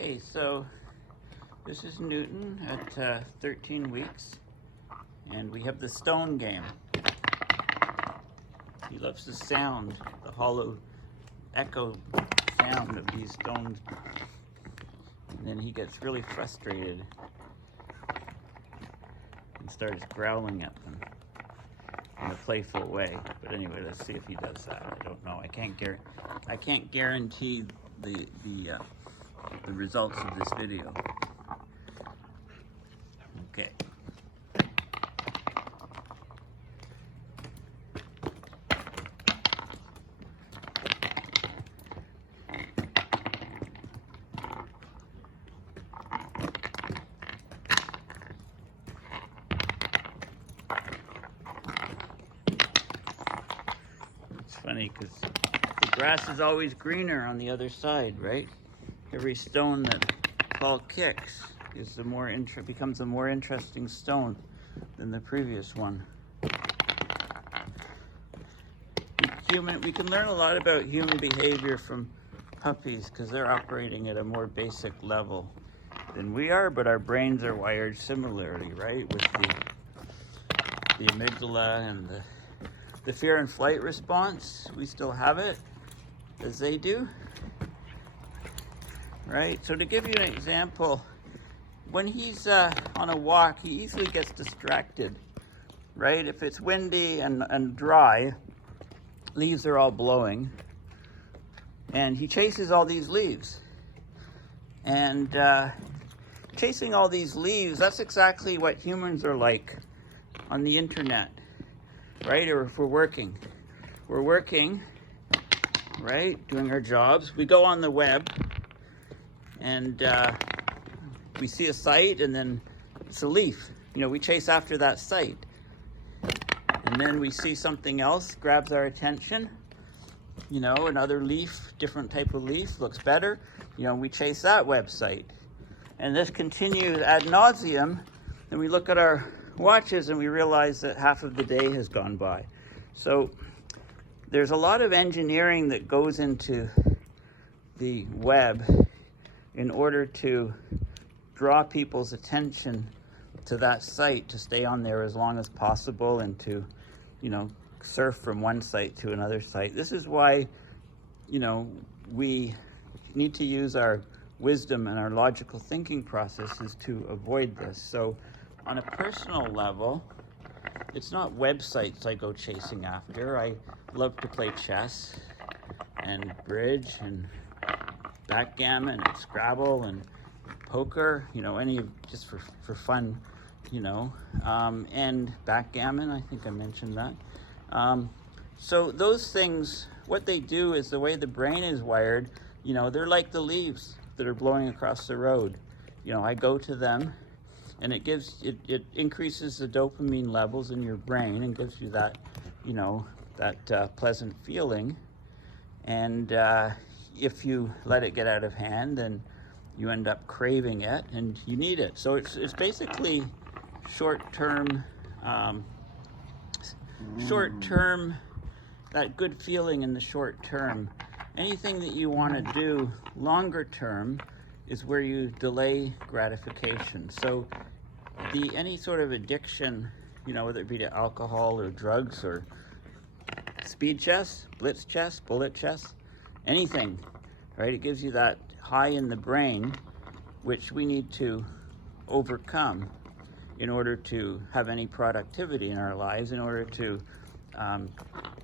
Okay, so this is Newton at 13 weeks, and we have the stone game. He loves the sound, the hollow echo sound of these stones, and then he gets really frustrated and starts growling at them in a playful way. But anyway, let's see if he does that. I don't know. I can't guarantee the results of this video. Okay. It's funny because the grass is always greener on the other side, right? Every stone that Paul kicks is becomes a more interesting stone than the previous one. We can learn a lot about human behavior from puppies because they're operating at a more basic level than we are, but our brains are wired similarly, right? With the amygdala and the fear and flight response, we still have it, as they do. Right, so to give you an example, when he's on a walk, he easily gets distracted, right? If it's windy and dry, leaves are all blowing, and he chases all these leaves. And chasing all these leaves, that's exactly what humans are like on the internet, right? Or if we're working, right, doing our jobs, we go on the web, and we see a site, and then it's a leaf. You know, we chase after that site. And then we see something else, grabs our attention. You know, another leaf, different type of leaf, looks better. You know, we chase that website. And this continues ad nauseum. And we look at our watches and we realize that half of the day has gone by. So there's a lot of engineering that goes into the web in order to draw people's attention to that site, to stay on there as long as possible, and to, you know, surf from one site to another site. This is why, you know, we need to use our wisdom and our logical thinking processes to avoid this. So on a personal level, it's not websites I go chasing after. I love to play chess and bridge and backgammon and Scrabble and poker, you know, just for fun, you know, and backgammon, I think I mentioned that. So those things, what they do is the way the brain is wired, you know, they're like the leaves that are blowing across the road. You know, I go to them, and it increases the dopamine levels in your brain and gives you that, you know, that pleasant feeling. And if you let it get out of hand, then you end up craving it, and you need it. So it's basically short-term, that good feeling in the short term. Anything that you want to do longer term is where you delay gratification. So any sort of addiction, you know, whether it be to alcohol or drugs or speed chess, blitz chess, bullet chess, anything, right? It gives you that high in the brain, which we need to overcome in order to have any productivity in our lives, in order to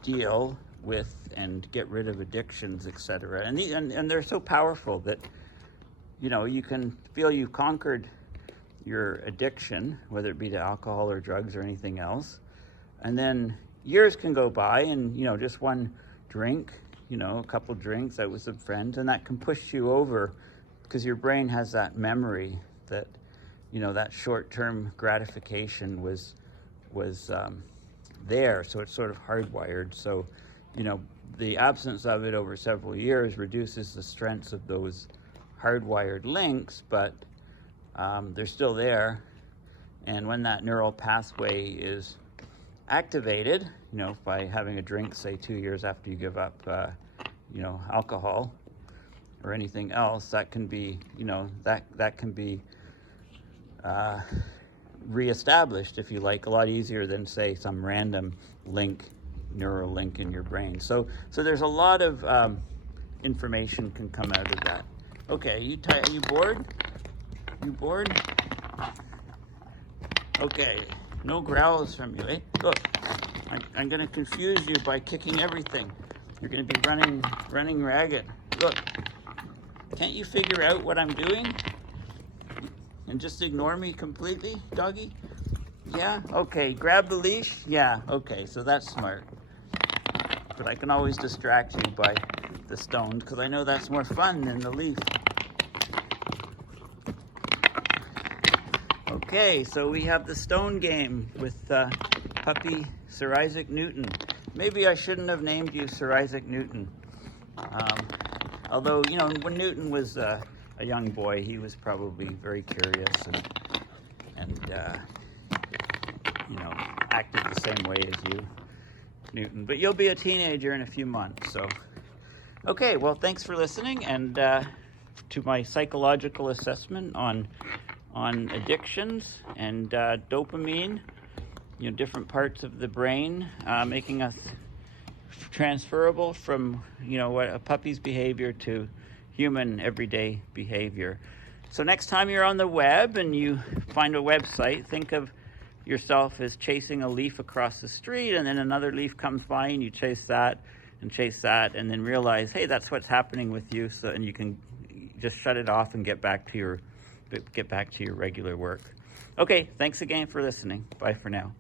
deal with and get rid of addictions, etc. And they're so powerful that, you know, you can feel you've conquered your addiction, whether it be to alcohol or drugs or anything else, and then years can go by, and, you know, just one drink, you know, a couple drinks out with some friends, and that can push you over because your brain has that memory that, you know, that short-term gratification was there, so it's sort of hardwired. So, you know, the absence of it over several years reduces the strengths of those hardwired links, but they're still there. And when that neural pathway is activated, you know, by having a drink, say 2 years after you give up, you know, alcohol or anything else, that can be, that can be reestablished, if you like, a lot easier than, say, some random neural link in your brain. So there's a lot of information can come out of that. Okay, are you bored? You bored? Okay, no growls from you, eh? Look, I'm gonna confuse you by kicking everything. You're gonna be running ragged. Look, can't you figure out what I'm doing? And just ignore me completely, doggy? Yeah? Okay, grab the leash? Yeah, okay, so that's smart. But I can always distract you by the stones, because I know that's more fun than the leaf. Okay, so we have the stone game with puppy Sir Isaac Newton. Maybe I shouldn't have named you Sir Isaac Newton. Although, when Newton was a young boy, he was probably very curious and acted the same way as you, Newton. But you'll be a teenager in a few months, so. Okay, well, thanks for listening, and to my psychological assessment on addictions and dopamine, different parts of the brain, making us transferable from, what a puppy's behavior to human everyday behavior. So next time you're on the web and you find a website, think of yourself as chasing a leaf across the street, and then another leaf comes by and you chase that, and then realize, hey, that's what's happening with you. So, and you can just shut it off and get back to your regular work. Okay, thanks again for listening. Bye for now.